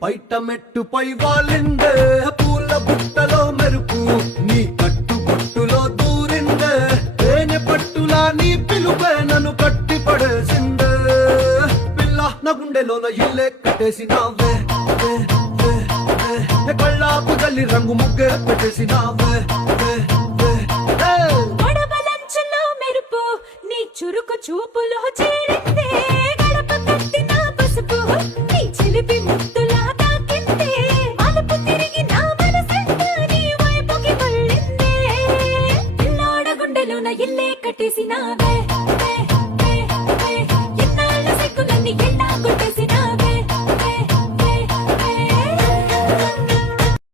పైట మెట్టుపై వాలిందే పూల బుట్టలో మెరుపు నీ కట్టు బొట్టులో దూరిందే తేనె పట్టులా నీ పిలుపే నన్ను కట్టి పడేసిందే పిల్ల నా గుండెలోన ఇల్లే కట్టేసినావే కళ్ళాపు జల్లి రంగు ముగ్గే పెట్టేసినావే